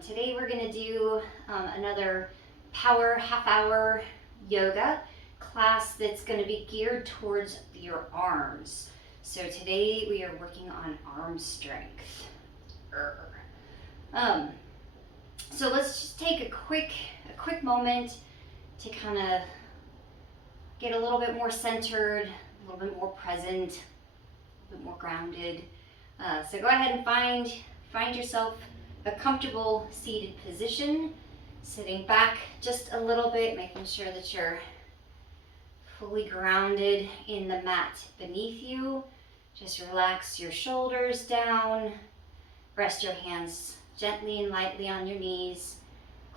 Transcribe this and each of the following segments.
Today we're going to do another power half-hour yoga class that's going to be geared towards your arms. So today we are working on arm strength. So let's just take a quick moment to kind of get a little bit more centered, a little bit more present, a little bit more grounded. So go ahead and find yourself a comfortable seated position, sitting back just a little bit, making sure that you're fully grounded in the mat beneath you. Just relax your shoulders down, rest your hands gently and lightly on your knees,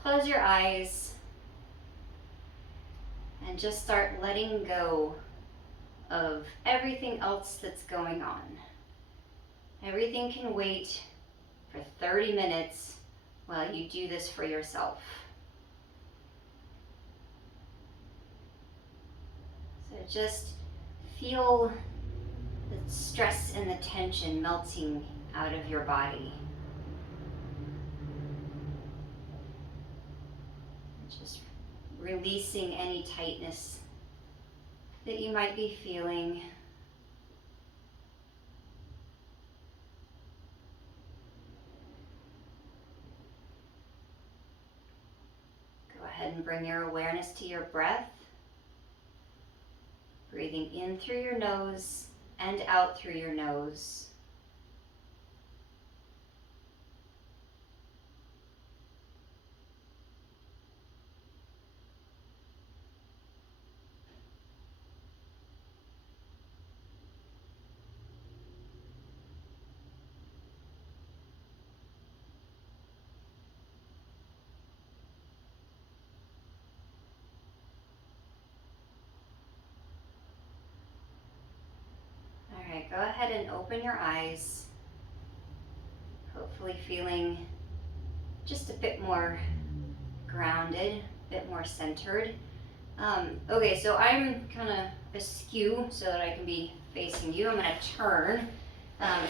close your eyes, and just start letting go of everything else that's going on. Everything can wait for 30 minutes while you do this for yourself. So just feel the stress and the tension melting out of your body. Just releasing any tightness that you might be feeling. Go ahead and bring your awareness to your breath. Breathing in through your nose and out through your nose. Alright, go ahead and open your eyes. Hopefully feeling just a bit more grounded, a bit more centered. Okay, so I'm kind of askew so that I can be facing you. I'm going to turn.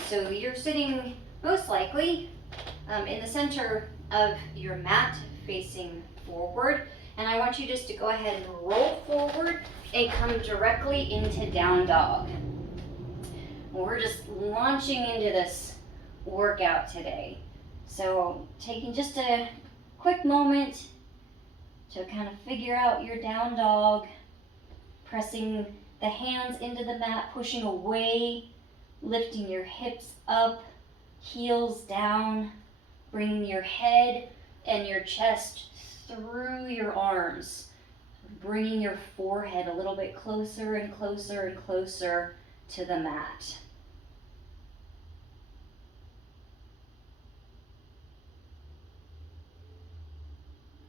So you're sitting most likely in the center of your mat facing forward. And I want you just to go ahead and roll forward and come directly into down dog. We're just launching into this workout today. So taking just a quick moment to kind of figure out your down dog, pressing the hands into the mat, pushing away, lifting your hips up, heels down, bringing your head and your chest through your arms, bringing your forehead a little bit closer and closer and closer to the mat.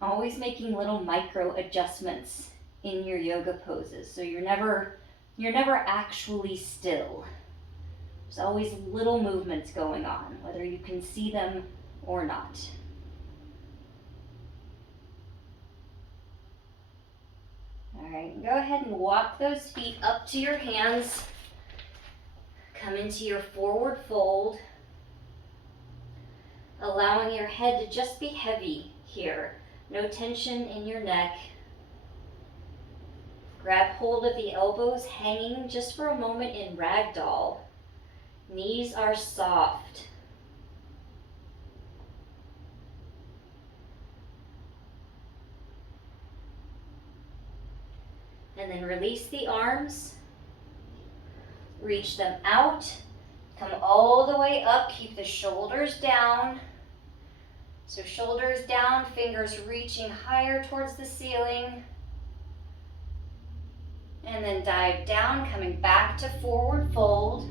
Always making little micro adjustments in your yoga poses, so you're never actually still. There's always little movements going on, whether you can see them or not. All right, go ahead and walk those feet up to your hands. Come into your forward fold, allowing your head to just be heavy here. No tension in your neck. Grab hold of the elbows, hanging just for a moment in ragdoll. Knees are soft. And then release the arms. Reach them out. Come all the way up. Keep the shoulders down. So shoulders down, fingers reaching higher towards the ceiling. And then dive down, coming back to forward fold.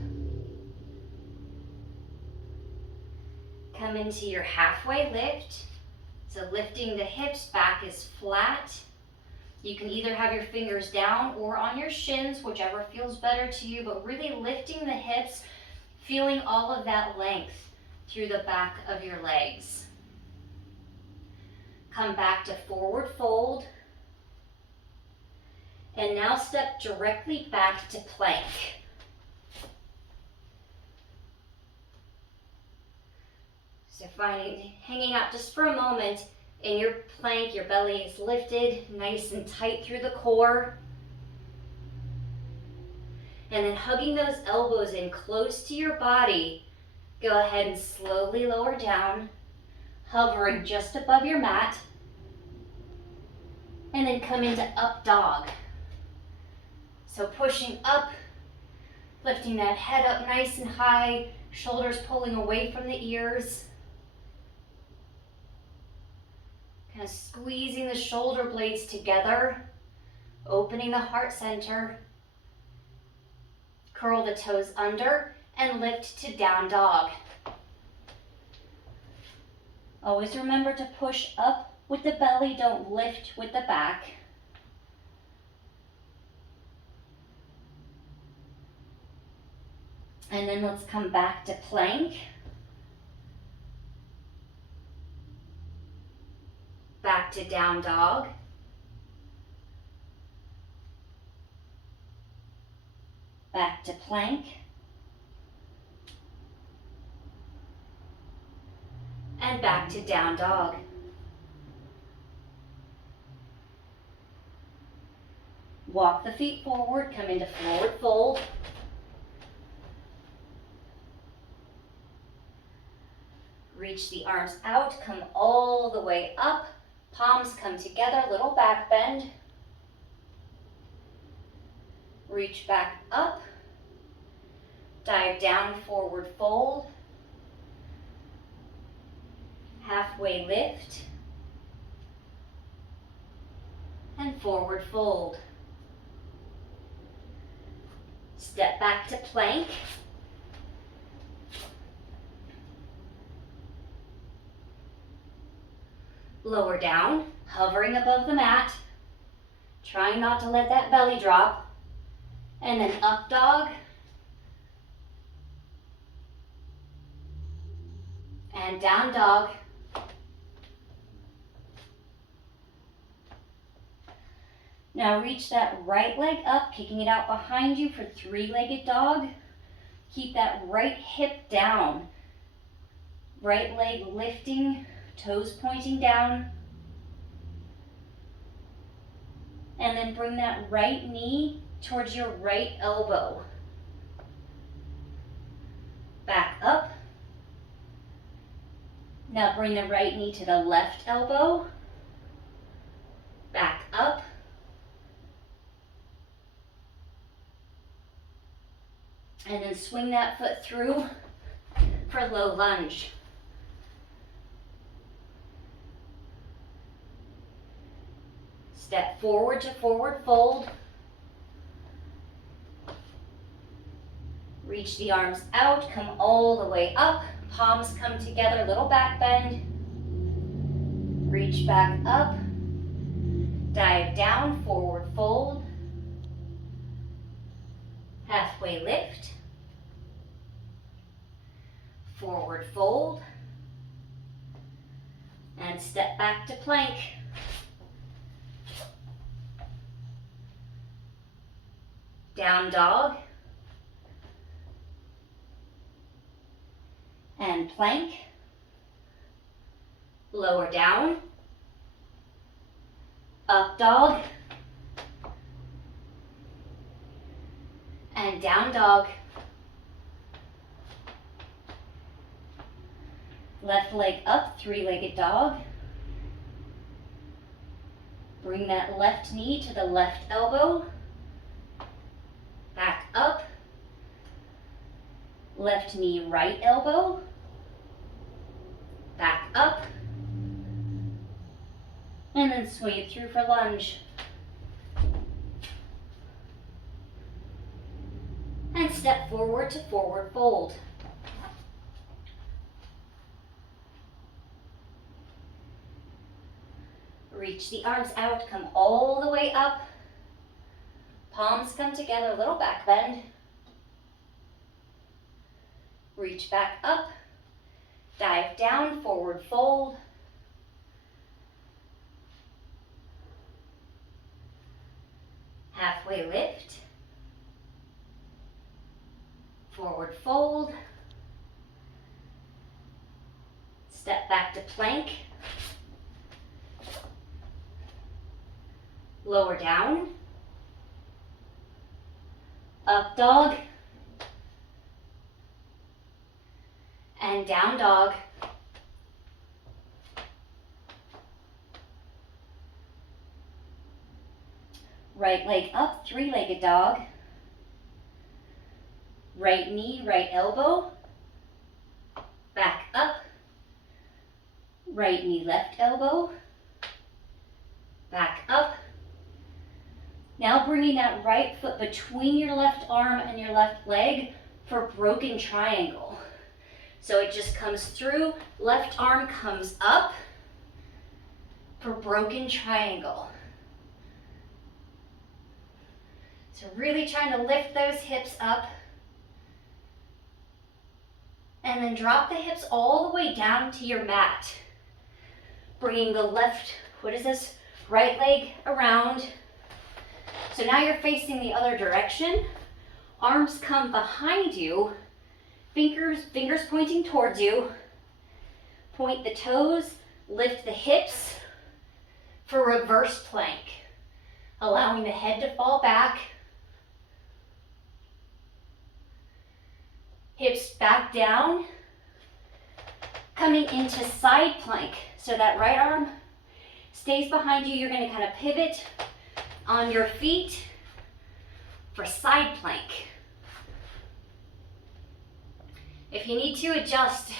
Come into your halfway lift. So lifting the hips back is flat. You can either have your fingers down or on your shins, whichever feels better to you, but really lifting the hips, feeling all of that length through the back of your legs. Come back to forward fold. And now step directly back to plank. So finding, hanging out just for a moment in your plank, your belly is lifted nice and tight through the core. And then hugging those elbows in close to your body, go ahead and slowly lower down, hovering just above your mat. And then come into up dog. So pushing up, lifting that head up nice and high, shoulders pulling away from the ears. Kind of squeezing the shoulder blades together, opening the heart center. Curl the toes under and lift to down dog. Always remember to push up with the belly, don't lift with the back. And then let's come back to plank. Back to down dog. Back to plank. And back to down dog. Walk the feet forward, come into forward fold. Reach the arms out, come all the way up. Palms come together, little back bend. Reach back up. Dive down, forward fold. Halfway lift. And forward fold. Step back to plank. Lower down, hovering above the mat. Trying not to let that belly drop. And then up dog. And down dog. Now reach that right leg up, kicking it out behind you for three-legged dog. Keep that right hip down. Right leg lifting, toes pointing down. And then bring that right knee towards your right elbow. Back up. Now bring the right knee to the left elbow. Back up. And then swing that foot through for low lunge. Step forward to forward fold. Reach the arms out, come all the way up. Palms come together, little back bend. Reach back up. Dive down, forward fold. Halfway lift. Forward fold. And step back to plank. Down dog. And plank. Lower down. Up dog. And down dog. Left leg up, three-legged dog. Bring that left knee to the left elbow. Back up. Left knee, right elbow. Back up. And then swing it through for lunge. And step forward to forward fold. Reach the arms out, come all the way up. Palms come together, little back bend. Reach back up. Dive down, forward fold. Halfway lift. Forward fold. to plank. Lower down. Up dog. And down dog. Right leg up, three-legged dog. Right knee, right elbow. Back up. Right knee, left elbow. Back up. Now bringing that right foot between your left arm and your left leg for broken triangle. So it just comes through, left arm comes up for broken triangle. So really trying to lift those hips up. And then drop the hips all the way down to your mat. Bringing the left, right leg around. So now you're facing the other direction. Arms come behind you. Fingers pointing towards you. Point the toes, lift the hips for reverse plank. Allowing the head to fall back. Hips back down. Coming into side plank. So that right arm stays behind you. You're going to kind of pivot on your feet for side plank. If you need to adjust,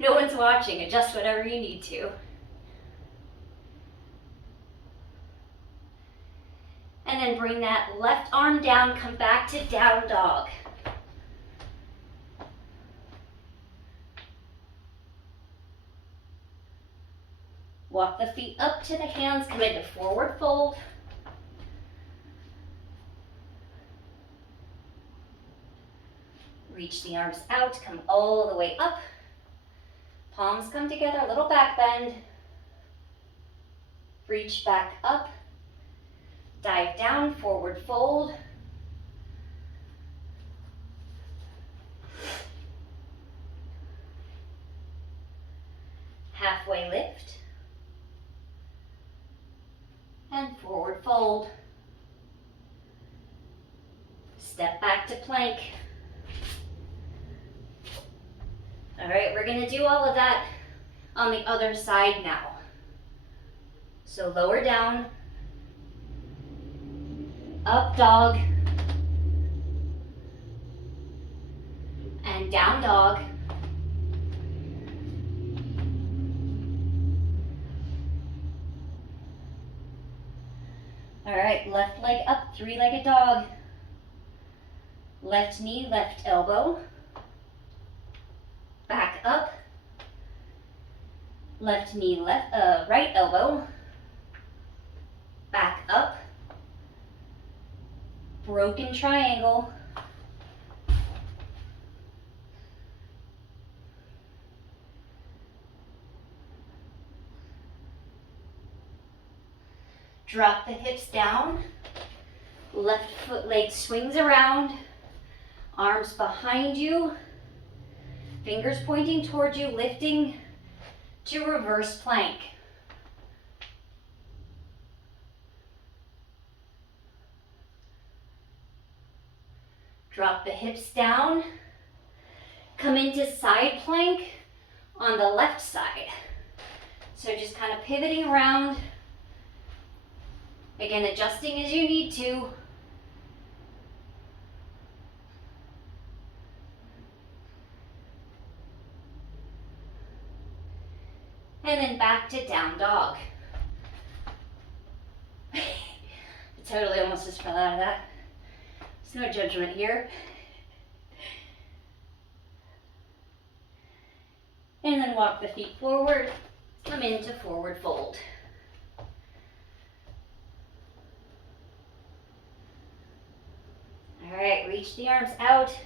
no one's watching, adjust whatever you need to. And then bring that left arm down, come back to down dog. Walk the feet up to the hands, come into forward fold. Reach the arms out, come all the way up. Palms come together, a little back bend. Reach back up. Dive down, forward fold. Halfway lift. And forward fold. Step back to plank. All right, we're going to do all of that on the other side now. So lower down, up dog, and down dog. All right, left leg up, three-legged dog. Left knee, left elbow. Back up. Left knee, right elbow. Back up. Broken triangle. Drop the hips down. Left foot leg swings around. Arms behind you. Fingers pointing towards you, lifting to reverse plank. Drop the hips down. Come into side plank on the left side. So just kind of pivoting around. Again, adjusting as you need to. And then back to down dog. I totally almost just fell out of that. There's no judgment here. And then walk the feet forward, come into forward fold. All right, reach the arms out,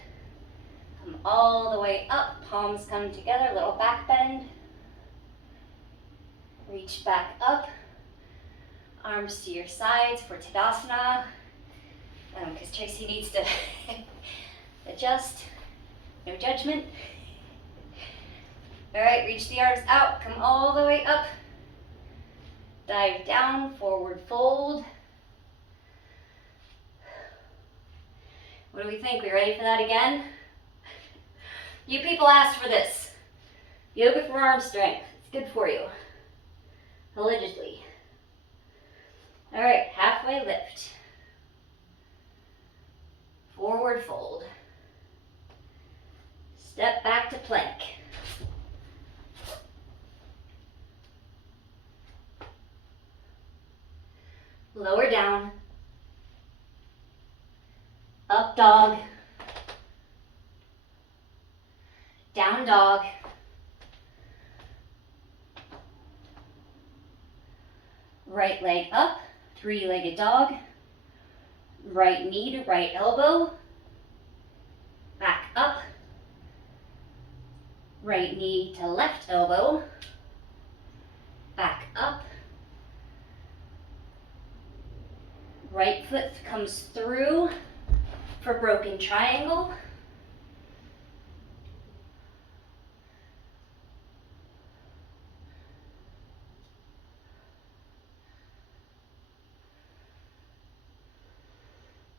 come all the way up, palms come together, little back bend. Reach back up, arms to your sides for Tadasana, because Tracy needs to adjust, no judgment. All right, reach the arms out, come all the way up. Dive down, forward fold. What do we think? We ready for that again? You people asked for this. Yoga for arm strength. It's good for you. Religiously. All right, halfway lift. Forward fold. Step back to plank. Lower down. Up dog. Down dog. Right leg up, three-legged dog. Right knee to right elbow. Back up. Right knee to left elbow. Back up. Right foot comes through for broken triangle.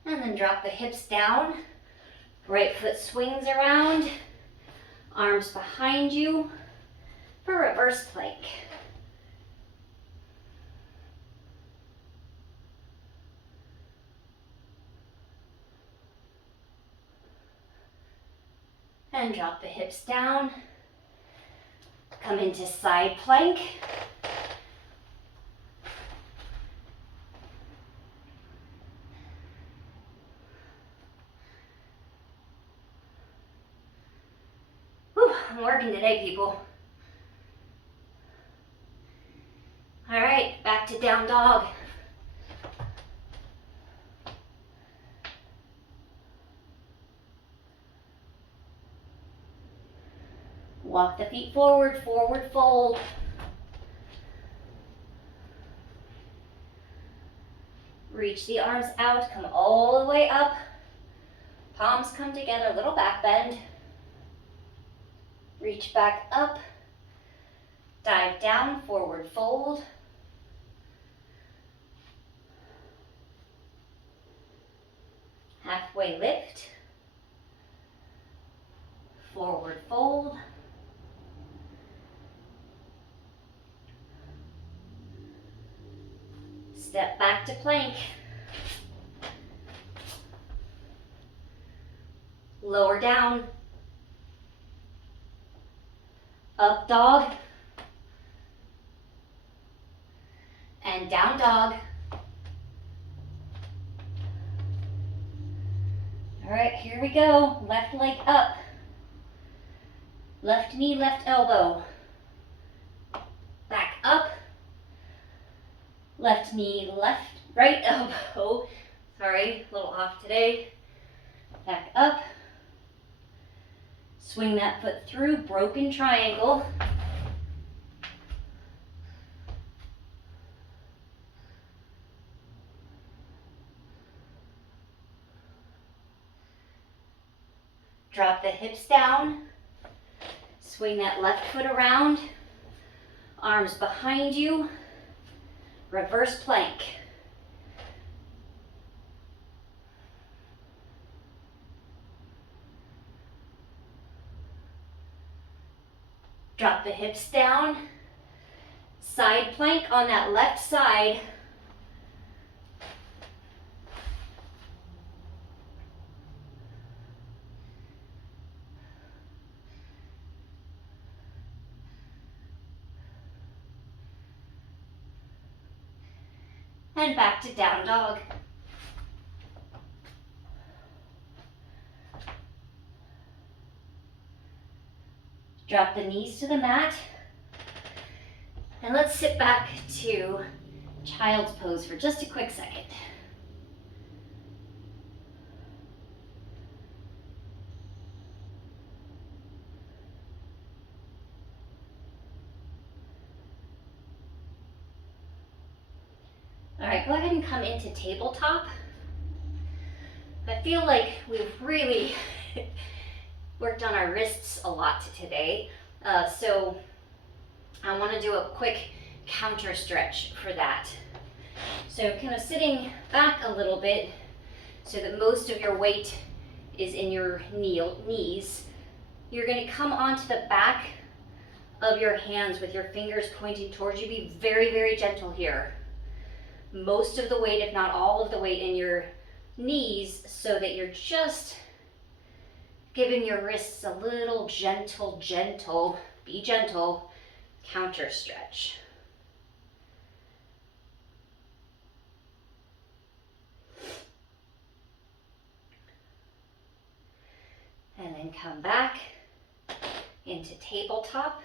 And then drop the hips down. Right foot swings around. Arms behind you for reverse plank. And drop the hips down. Come into side plank. Whew, I'm working today, people. All right, back to down dog. Walk the feet forward, forward fold. Reach the arms out, come all the way up. Palms come together, little back bend. Reach back up. Dive down, forward fold. Halfway lift. Forward fold. Step back to plank. Lower down. Up dog. And down dog. All right, here we go. Left leg up. Left knee, left elbow. Back up. Left knee, right elbow. Sorry, a little off today. Back up. Swing that foot through, broken triangle. Drop the hips down. Swing that left foot around. Arms behind you. Reverse plank. Drop the hips down. Side plank on that left side. And back to down dog. Drop the knees to the mat. And let's sit back to child's pose for just a quick second. All right, go ahead and come into tabletop. I feel like we've really worked on our wrists a lot today. So I want to do a quick counter stretch for that. So kind of sitting back a little bit so that most of your weight is in your knees. You're going to come onto the back of your hands with your fingers pointing towards you. Be very, very gentle here. Most of the weight, if not all of the weight, in your knees, so that you're just giving your wrists a little gentle, be gentle, counter stretch. And then come back into tabletop.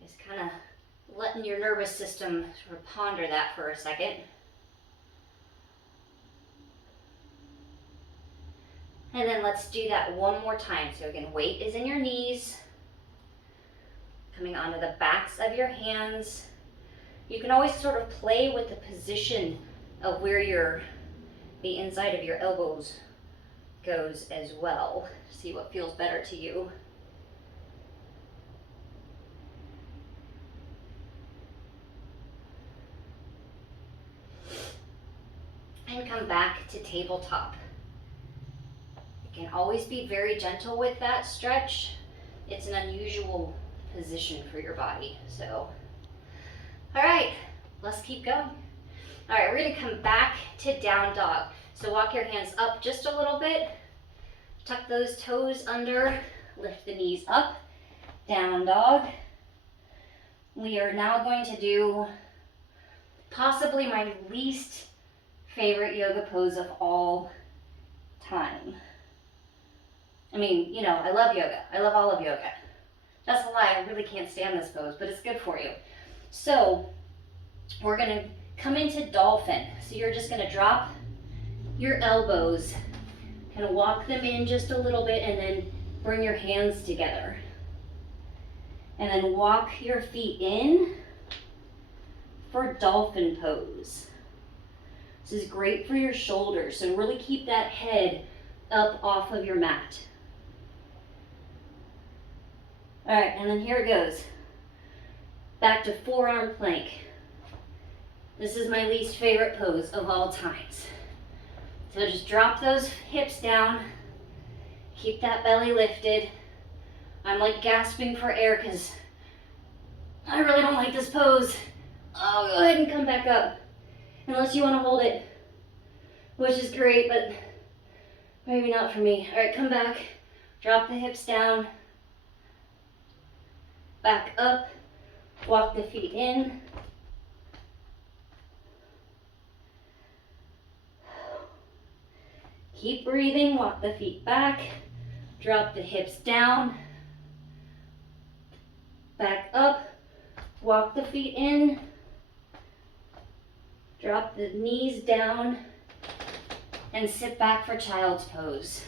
Just kind of letting your nervous system sort of ponder that for a second. And then let's do that one more time. So again, weight is in your knees, coming onto the backs of your hands. You can always sort of play with the position of where the inside of your elbows goes as well. See what feels better to you. And come back to tabletop. You can always be very gentle with that stretch. It's an unusual position for your body. So, all right, let's keep going. All right, we're gonna come back to down dog. So walk your hands up just a little bit. Tuck those toes under, lift the knees up, down dog. We are now going to do possibly my least favorite yoga pose of all time. I mean, you know, I love yoga. I love all of yoga. That's a lie, I really can't stand this pose, but it's good for you. So we're gonna come into dolphin. So you're just gonna drop your elbows, kind of walk them in just a little bit, and then bring your hands together. And then walk your feet in for dolphin pose. This is great for your shoulders, so really keep that head up off of your mat. All right, and then here it goes. Back to forearm plank. This is my least favorite pose of all times. So just drop those hips down, keep that belly lifted. I'm like gasping for air because I really don't like this pose. Oh, go ahead and come back up. Unless you want to hold it, which is great, but maybe not for me. All right, come back, drop the hips down, back up, walk the feet in. Keep breathing, walk the feet back, drop the hips down, back up, walk the feet in, drop the knees down, and sit back for child's pose.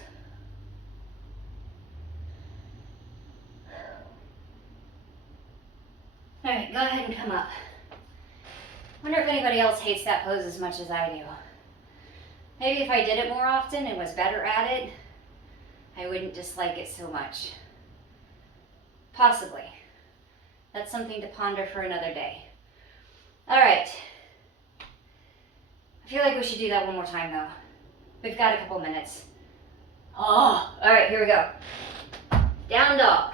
All right, go ahead and come up. Wonder if anybody else hates that pose as much as I do. Maybe if I did it more often and was better at it, I wouldn't dislike it so much. Possibly. That's something to ponder for another day. All right. I feel like we should do that one more time though. We've got a couple minutes. Oh, all right, here we go. Down dog.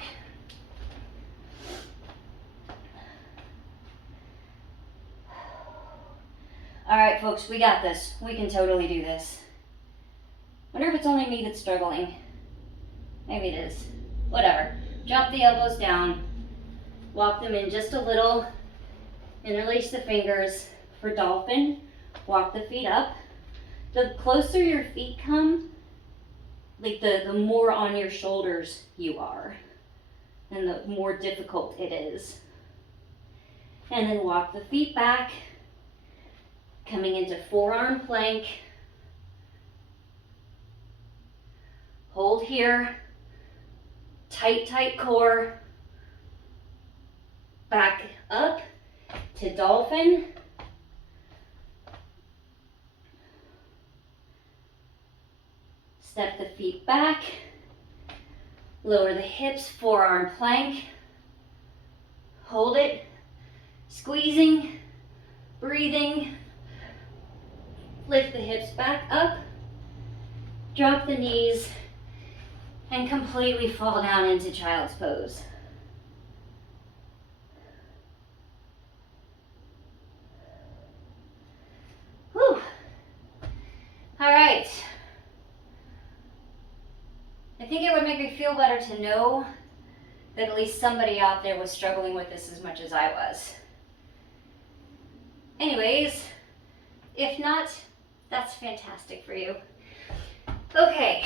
All right, folks, we got this. We can totally do this. Wonder if it's only me that's struggling. Maybe it is. Whatever. Drop the elbows down. Walk them in just a little. Interlace the fingers for dolphin. Walk the feet up. The closer your feet come, like the more on your shoulders you are, and the more difficult it is. And then walk the feet back, coming into forearm plank. Hold here, tight, tight core. Back up to dolphin. Step the feet back. Lower the hips, forearm plank. Hold it. Squeezing, breathing. Lift the hips back up. Drop the knees and completely fall down into child's pose. Whew. All right. I think it would make me feel better to know that at least somebody out there was struggling with this as much as I was. Anyways, if not, that's fantastic for you. Okay,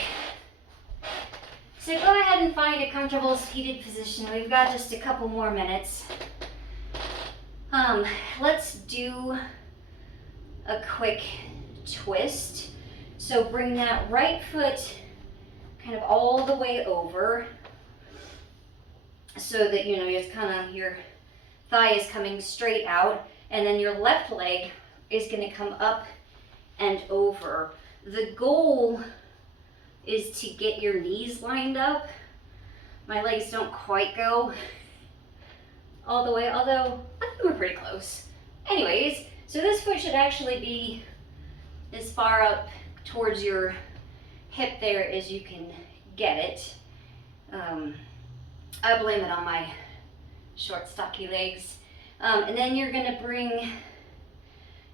so go ahead and find a comfortable seated position. We've got just a couple more minutes. Let's do a quick twist. So bring that right foot kind of all the way over so that, you know, it's kind of your thigh is coming straight out, and then your left leg is going to come up and over. The goal is to get your knees lined up. My legs don't quite go all the way, although I think we're pretty close. Anyways, so this foot should actually be as far up towards your hip there as you can get it. I blame it on my short, stocky legs. And then you're gonna bring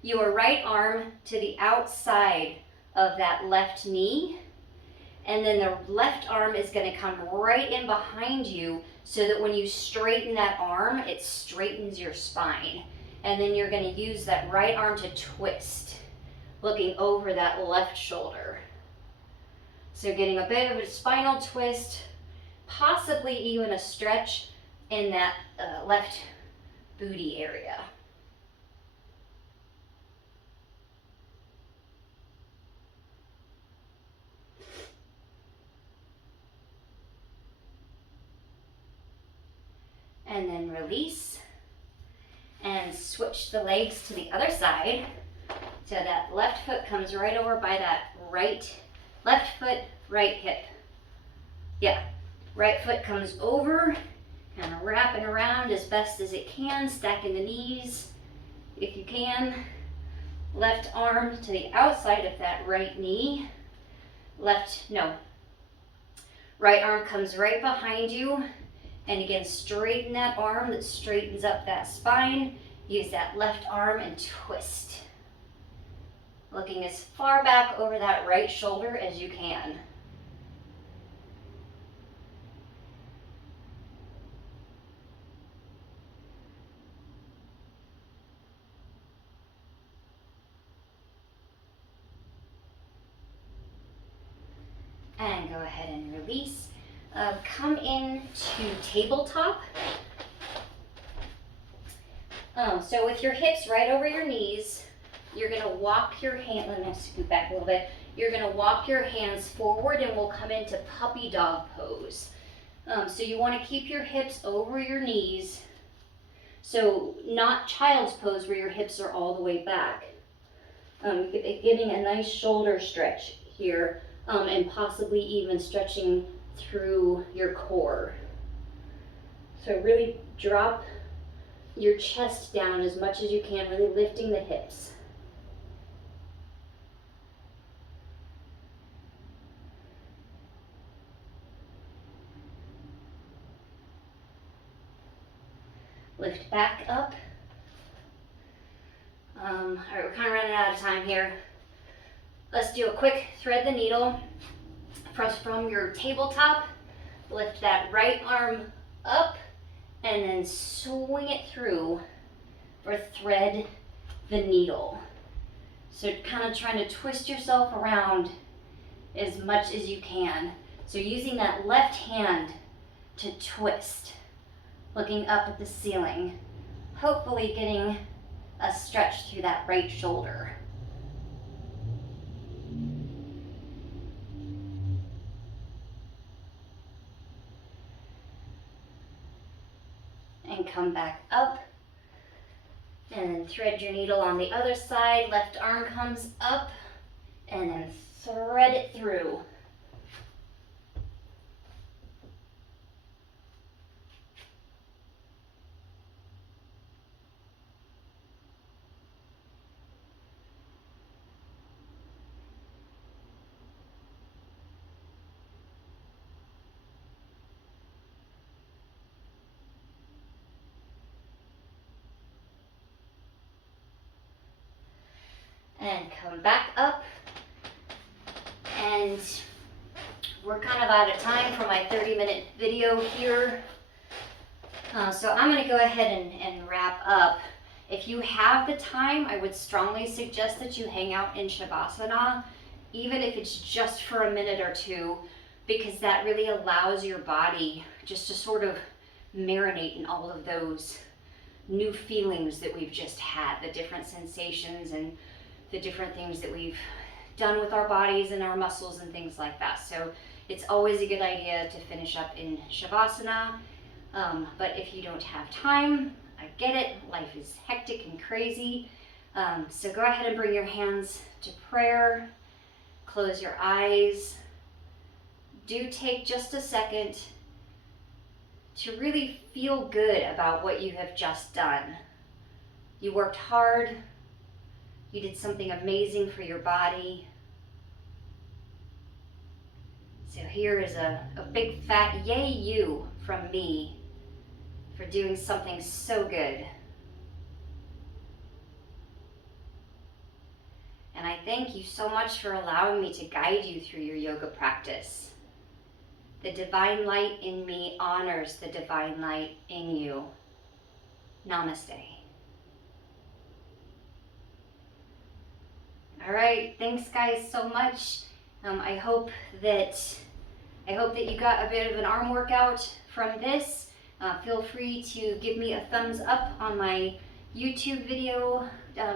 your right arm to the outside of that left knee. And then the left arm is gonna come right in behind you so that when you straighten that arm, it straightens your spine. And then you're gonna use that right arm to twist, looking over that left shoulder. So getting a bit of a spinal twist, possibly even a stretch in that left booty area. And then release and switch the legs to the other side. So that left foot comes right over by that left foot, right hip. Yeah, right foot comes over, kind of wrapping around as best as it can, stacking the knees if you can. Left arm to the outside of that right knee. Right arm comes right behind you. And again, straighten that arm that straightens up that spine. Use that left arm and twist. Looking as far back over that right shoulder as you can. And go ahead and release. Come into tabletop. So with your hips right over your knees, you're gonna walk your hand, let me scoot back a little bit. You're gonna walk your hands forward and we'll come into puppy dog pose. So you wanna keep your hips over your knees. So not child's pose where your hips are all the way back. Getting a nice shoulder stretch here and possibly even stretching through your core. So really drop your chest down as much as you can, really lifting the hips. Lift back up. All right, we're kind of running out of time here. Let's do a quick thread the needle. From your tabletop, lift that right arm up and then swing it through or thread the needle. So kind of trying to twist yourself around as much as you can. So using that left hand to twist, looking up at the ceiling, hopefully getting a stretch through that right shoulder. And come back up and then thread your needle on the other side. Left arm comes up and then thread it through. and come back up. And we're kind of out of time for my 30-minute video here. So I'm going to go ahead and wrap up. If you have the time, I would strongly suggest that you hang out in Shavasana, even if it's just for a minute or two, because that really allows your body just to sort of marinate in all of those new feelings that we've just had, the different sensations and the different things that we've done with our bodies and our muscles and things like that. So it's always a good idea to finish up in Shavasana. But if you don't have time, I get it, life is hectic and crazy. So go ahead and bring your hands to prayer, close your eyes. Do take just a second to really feel good about what you have just done. You worked hard, you did something amazing for your body. So here is a big fat yay you from me for doing something so good. And I thank you so much for allowing me to guide you through your yoga practice. The divine light in me honors the divine light in you. Namaste. All right, thanks guys so much. I hope that you got a bit of an arm workout from this. Feel free to give me a thumbs up on my YouTube video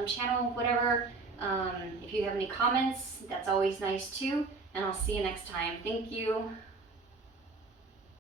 channel, whatever. If you have any comments, that's always nice too. And I'll see you next time. Thank you.